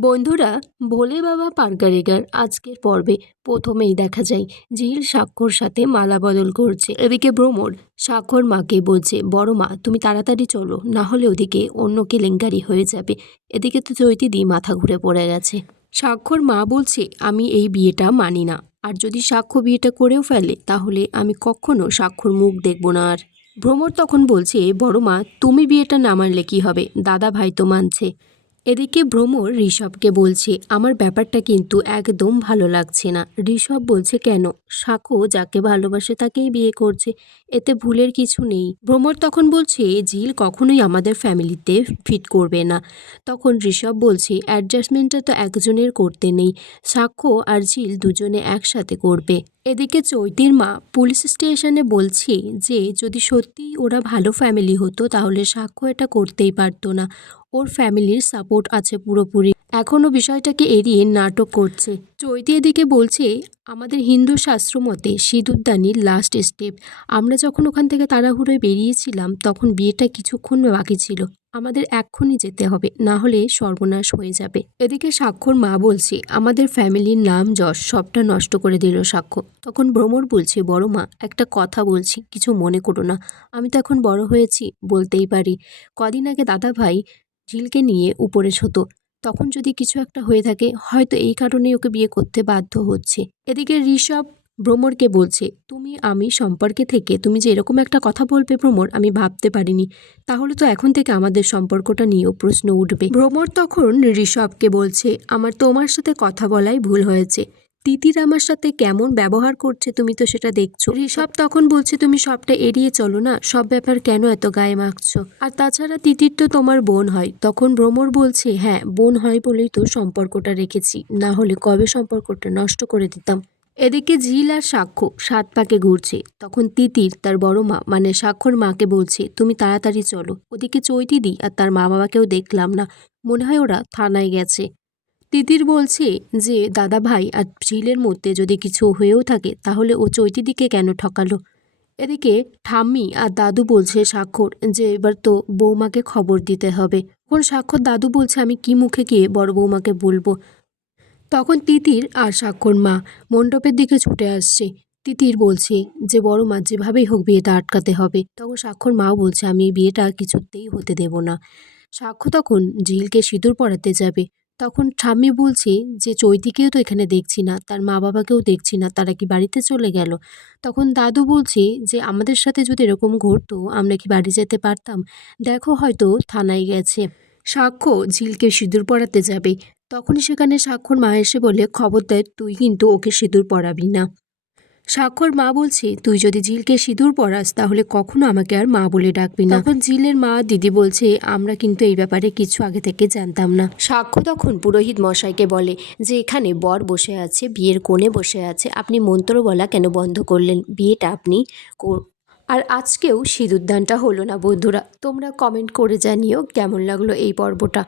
বন্ধুরা, ভোলে বাবা পারগারেগার আজকের পর্বে প্রথমেই দেখা যায় ঝিল সাক্ষর সাথে মালা বদল করছে। এদিকে ভ্রমর সাক্ষর মাকে বলছে, বড় মা তুমি তাড়াতাড়ি চলো, না হলে ওদিকে অন্য কেলেঙ্কারি হয়ে যাবে। এদিকে তো চৈতিদি মাথা ঘুরে পড়ে গেছে। সাক্ষর মা বলছে, আমি এই বিয়েটা মানি না, আর যদি সাক্ষ্য বিয়েটা করেও ফেলে তাহলে আমি কখনো সাক্ষর মুখ দেখব না। আর ভ্রমর তখন বলছে, বড় মা তুমি বিয়েটা না মানলে কি হবে, দাদা ভাই তো মানছে। এদিকে ভ্রমর ঋষভকে বলছে, আমার ব্যাপারটা কিন্তু একদম ভালো লাগছে না। ঋষভ বলছে, কেন? সাক্ষ্য যাকে ভালোবাসে তাকেই বিয়ে করছে, এতে ভুলের কিছু নেই। ভ্রমর তখন বলছে, ঝিল কখনোই আমাদের ফ্যামিলিতে ফিট করবে না। তখন ঋষভ বলছে, অ্যাডজাস্টমেন্টটা তো একজনের করতে নেই, সাক্ষ্য আর ঝিল দুজনে একসাথে করবে। এদিকে চৈতির মা পুলিশ স্টেশনে বলছে যে যদি সত্যিই ওরা ভালো ফ্যামিলি হতো তাহলে সাক্ষ্য এটা করতেই পারতো না, ওর ফ্যামিলির সাপোর্ট আছে পুরোপুরি। এখনও বিষয়টাকে এড়িয়ে নাটক করছে। চৈতি এদিকে বলছে, আমাদের হিন্দু শাস্ত্র মতে সিঁদুরদানির লাস্ট স্টেপ, আমরা যখন ওখান থেকে তাড়াহুড়োয় বেরিয়েছিলাম তখন বিয়েটা কিছুক্ষণ বাকি ছিল, আমাদের এক্ষুনি যেতে হবে, না হলে সর্বনাশ হয়ে যাবে। এদিকে সাক্ষর মা বলছে, আমাদের ফ্যামিলির নাম যশ সবটা নষ্ট করে দিল সাক্ষ্য। তখন ভ্রমর বলছে, বড় মা একটা কথা বলছি, কিছু মনে করো না, আমি তো এখন বড় হয়েছি, বলতেই পারি। কদিন আগে দাদা ভাই ঝিলকে নিয়ে উপরে হতো, তখন যদি কিছু একটা হয়ে থাকে হয়তো এই কারণেই ওকে বিয়ে করতে বাধ্য হচ্ছে। এদিকে ঋষভ ভ্রমরকে বলছে, তুমি আমি সম্পর্কে থেকে তুমি যে এরকম একটা কথা বলবে ভ্রমর, আমি ভাবতে পারিনি, তাহলে তো এখন থেকে আমাদের সম্পর্কটা নিয়েও প্রশ্ন উঠবে। ভ্রমর তখন ঋষভকে বলছে, আমার তোমার সাথে কথা বলাই ভুল হয়েছে, তিতির আমার সাথে কেমন ব্যবহার করছে তুমি তো সেটা দেখছো। ঋষভ তখন বলছে, তুমি সবটা এড়িয়ে চলো না, সব ব্যাপার কেন এত গায়ে মাখছো, আর তাছাড়া তিতির তো তোমার বোন হয়। তখন ভ্রমর বলছে, হ্যাঁ বোন হয় বলেই তো সম্পর্কটা রেখেছি, না হলে কবে সম্পর্কটা নষ্ট করে দিতাম। এদিকে ঝিল আর সাক্ষ্য সাত পাকে ঘুরছে। তখন তিতির তার বড় মা মানে সাক্ষর মাকে বলছে, তুমি তাড়াতাড়ি চলো। ওদিকে চৈতিদি আর তার মা বাবাকেও দেখলাম না, মনে হয় ওরা থানায় গেছে। তিতির বলছে যে দাদা ভাই আর ঝিলের মধ্যে যদি কিছু হয়েও থাকে তাহলে ও চৈতিদিকে কেন ঠকালো। এদিকে ঠাম্মি আর দাদু বলছে সাক্ষর যে এবার তো বৌমাকে খবর দিতে হবে। এখন সাক্ষর দাদু বলছে, আমি কি মুখে গিয়ে বড় বৌমাকে বলবো। তখন তিতির আর সাক্ষর মা মণ্ডপের দিকে ছুটে আসছে। তিতির বলছে যে বড় মা যেভাবেই হোক বিয়েটা আটকাতে হবে। তখন সাক্ষর মাও বলছে, আমি এই বিয়েটা কিছুতেই হতে দেব না। সাক্ষ্য তখন ঝিলকে সিঁদুর পরাতে যাবে। তখন ঠাম্মি বলছে যে চৈতিকেও তো এখানে দেখছি না, তার মা বাবাকেও দেখছি না, তারা কি বাড়িতে চলে গেল। তখন দাদু বলছে যে আমাদের সাথে যদি এরকম ঘটতো আমরা কি বাড়ি যেতে পারতাম, দেখো হয়তো থানায় গেছে। সাক্ষ্য ঝিলকে সিঁদুর পরাতে যাবে, তখনই সেখানে সাক্ষর মা এসে বলে, খবরদার তুই কিন্তু ওকে সিঁদুর পরাবি না। সাক্ষর মা বলছে, তুই যদি ঝিলকে সিঁদুর পরাস তাহলে কখনো আমাকে আর মা বলে ডাকবি না। তখন ঝিলের মা দিদি বলছে, আমরা কিন্তু এই ব্যাপারে কিছু আগে থেকে জানতাম না। সাক্ষ্য তখন পুরোহিত মশাইকে বলে যে এখানে বর বসে আছে, বিয়ের কোণে বসে আছে, আপনি মন্ত্র বলা কেন বন্ধ করলেন, বিয়েটা আপনি আর আজকেও সিঁদুরদানটা হলো না। বন্ধুরা তোমরা কমেন্ট করে জানিও কেমন লাগলো এই পর্বটা।